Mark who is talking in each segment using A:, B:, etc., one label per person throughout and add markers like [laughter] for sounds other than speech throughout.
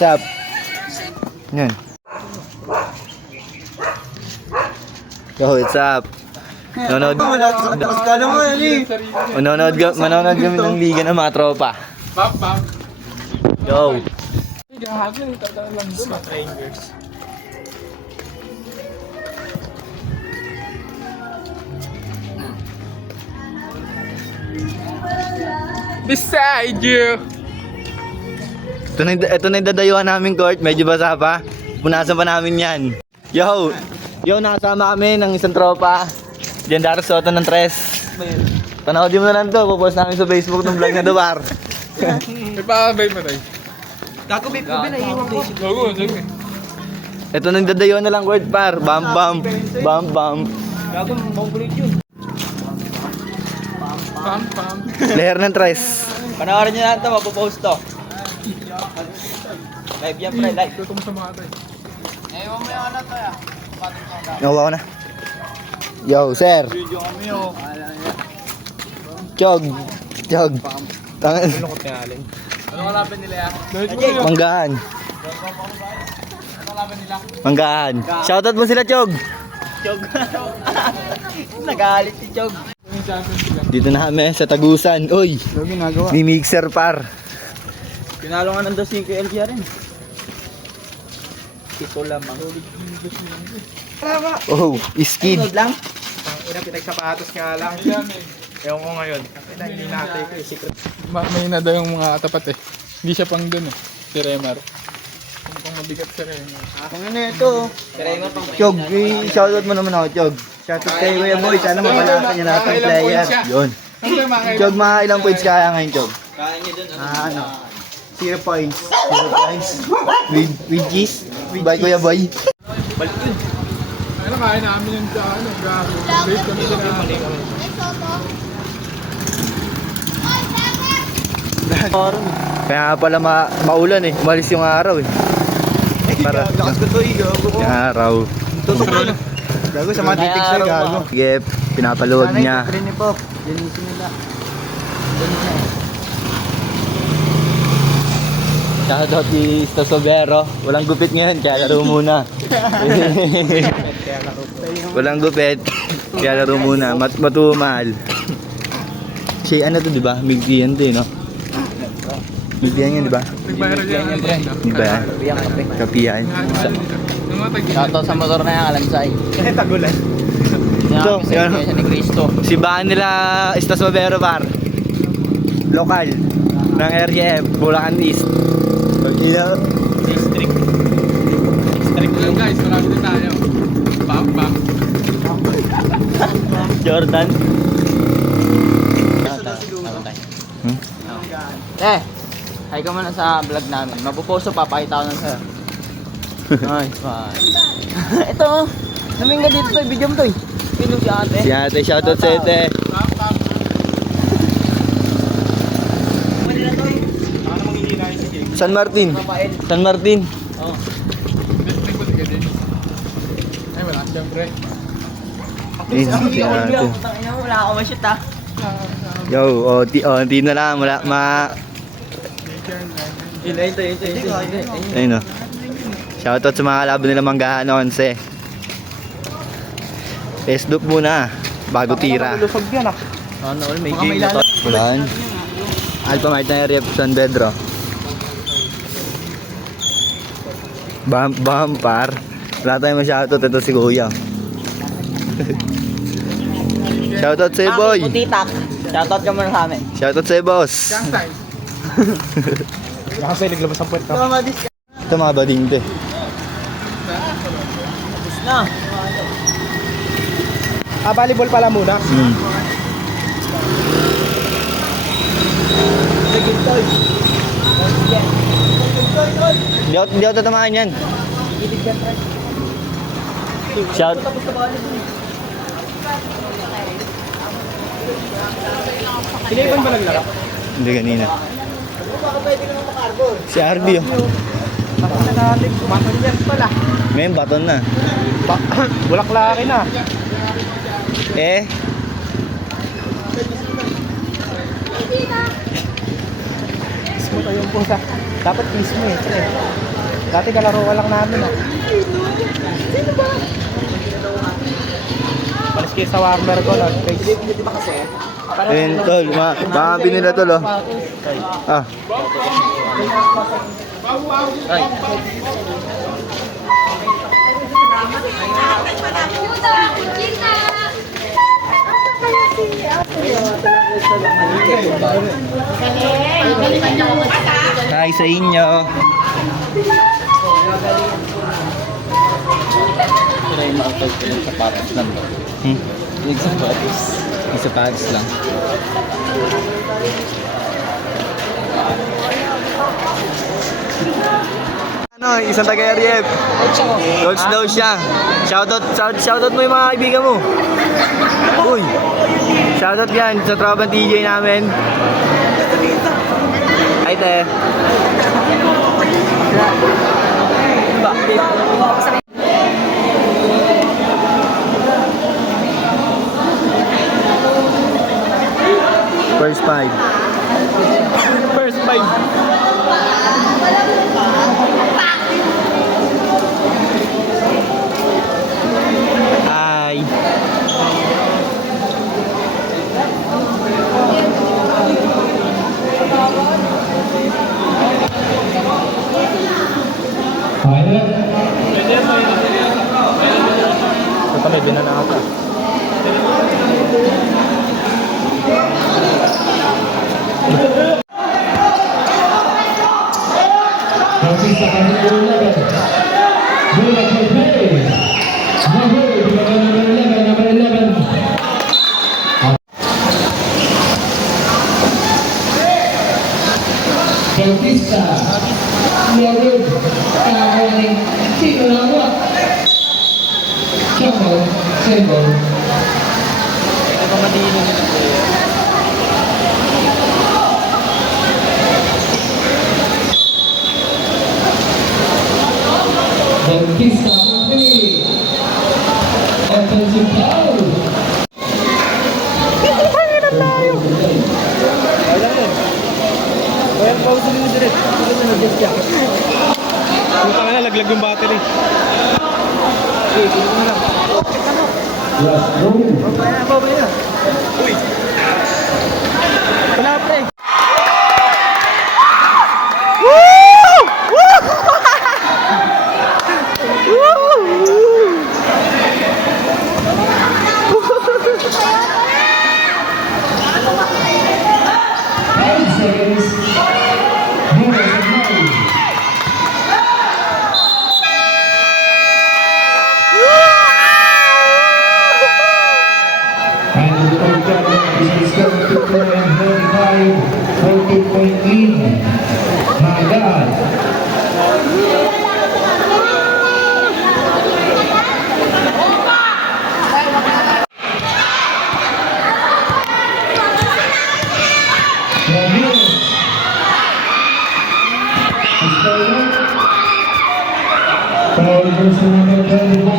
A: up? Yan. Yo, what's up? Manonood,
B: Kala mo yan eh.
A: manonood, ga- manonood kami ng liga ng mga tropa.
C: Bam, bam.
A: Yo.
C: Gago, tatawa lang doon. Strangers. Beside you!
A: Ito na, ito na yung dadayuhan namin court. Medyo basa pa. Punasan pa namin yan. Yo! Yo, nakasama kami ng isang tropa. Legendary Soto ng Tres. Panoodin mo na lang to. Pupost namin sa Facebook ng vlog na Dubar.
C: May pa-bait mo tayo.
B: Gago, babe ko ba naiiwan ko?
C: Gago, sige.
A: Ito na yung dadayuhan na lang court par. Bam bam. Bam bam.
B: Gago, mabalik yun.
C: Pam, pam.
A: Player ng Tres.
B: Panoorin nyo na ito, mapopost to. Live yan, pre, live.
C: Tutong sa mga tayo.
A: Nakuha ko na. Yo, sir.
B: Video kami oh.
A: Chog. Chog. Tangan.
C: Ano kalapin nila yan?
A: Manggahan. Manggahan. Shoutout mo sila, Chog.
B: Chog. [laughs] Nagalit si Chog.
A: Dito na kami sa Tagusan. Uy,
C: Ano
A: may mixer par.
B: Pinalo nga ng 2-5 LG rin. Ito lamang.
A: Oh, skid.
B: Sunod lang?
D: Ina pinagsapatos nga lang. Ewan ko ngayon. Hindi natin ko secret.
C: Ma may na daw yung mga katapat eh. Hindi siya pang dun eh. Si Remar. Kung pang mabigat si Remar.
A: Kung ano ito?
B: Pero yung pang
A: Chog, i-shoutout mo naman ako, Chog. Shoutout kay Kuya Boy. Sana mapalasan niya lahat ng player. Yun.
C: Ano
A: Chog, mga ilang points kaya ngayon, Chog?
B: Kain nyo dun.
A: Ah, ano? Zero points. Zero points. With, with cheese. Bye, Kuya Boy.
C: Ano kain namin yung sa gago. Bait kami din na.
A: Kaya nga pala ma maulan eh. Umalis yung araw eh. Para
B: Lakas ko to, ko.
A: yung araw.
B: Tutok na.
D: Gago sa mga titik sa'yo, gago.
A: Sige, pinapaluwag niya.
B: ni Pop. Linisin nila.
A: Shoutout si Sto Sobero. Walang gupit ngayon, kaya laro muna. [laughs] Walang gupit, kaya laro muna. Mat matumal. Si ano to, di ba? Migdi yan to, eh, no? Migdi yan yun, di ba?
C: Nag-viral yan. no?
A: Di ba yan?
B: Biyang kape.
A: Kapiyan.
C: Tag-
B: Shoutout sa motor na yan, Alamsay.
D: Tagulan.
B: Ni Cristo.
A: Si baan nila Sto Sobero, par. Lokal. Ng RGF, Bulacan East. Yeah.
B: District.
C: Ayun guys, marami na tayo. Bam, bam. [laughs]
A: Jordan. Hmm?
B: Eh, hi ka muna sa vlog namin. Mapuposto, papakita ko na sa'yo. [laughs] Nice one. [laughs] Ito, oh. Namin ka dito to, video mo to eh. Sino si ate?
A: Si ate, shoutout sa ate.
C: Bam, bam.
A: San Martin. San Martin.
B: Oh.
C: Ay, wala. Siyempre.
A: Ayun,
B: wala ako ma-shoot ah.
A: Yo, oh, ti, oh, di na lang, wala, ma,
B: Yun, ito, ito, ito.
A: ayun oh. Shoutout sa mga kalaban nila Manggahan 11. Facebook muna, bago tira.
D: Lusog yan ah.
B: Ano, may game na to.
A: Alpha Mart na area San Pedro. Bam, bam, par. Wala tayong ma-shoutout, ito si Kuya. [laughs] Shoutout sa'yo, boy.
B: Putitak. Shoutout ka muna sa amin.
A: Shoutout sa'yo, boss. [laughs]
D: Baka sa'yo naglabas ang puwet ka.
A: Ito mga badinte.
B: Tapos na.
D: Ah, volleyball pala muna.
A: Hmm. Hindi ako, hindi ako tatamaan yan. Shout.
D: Pilipan ba naglaro?
A: Hindi kanina. Si RD oh.
D: Baka natin, kumasan yan pala.
A: Ngayon baton na. [clears throat]
D: Bulaklaki na.
A: Eh.
D: Yung pusa. Dapat kiss mo eh, pre. Dati kalaro ka lang namin ah. Sino ba? Palis kayo sa warmer ko, Lord. Face. Di ba kasi?
A: Ayun, tol. Ma baka nila tol, oh. Ah. Hi sa inyo.
B: Try ang ko ng sapatos lang ba?
A: Hmm.
B: Yung sapatos. Yung sapatos lang.
A: Ano, isang taga-RF. Coach daw siya. Shoutout, shout, shoutout mo yung mga kaibigan mo. Uy. Shoutout yan sa tropang TJ namin. Hi, te. First five.
D: First five.
A: Hi.
D: Din na nakaka.
E: Bautista kami number 11. Bulak Jose.
D: Na, laglag yung battery. Okay, sige mo lang.
E: Last room.
D: Babay na, babay na. Uy.
E: 45, 40 point lead. My God. Ramirez. Estrella.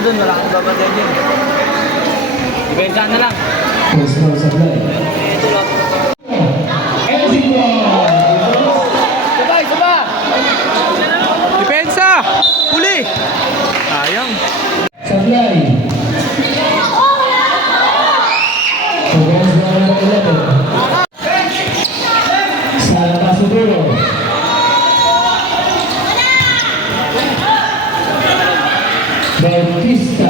B: Na dun, wala kang babagay dyan. Ibenta na lang.
E: Supply. Ezebon. Bautista.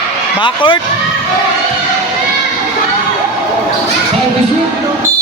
C: Backward.
F: Backward.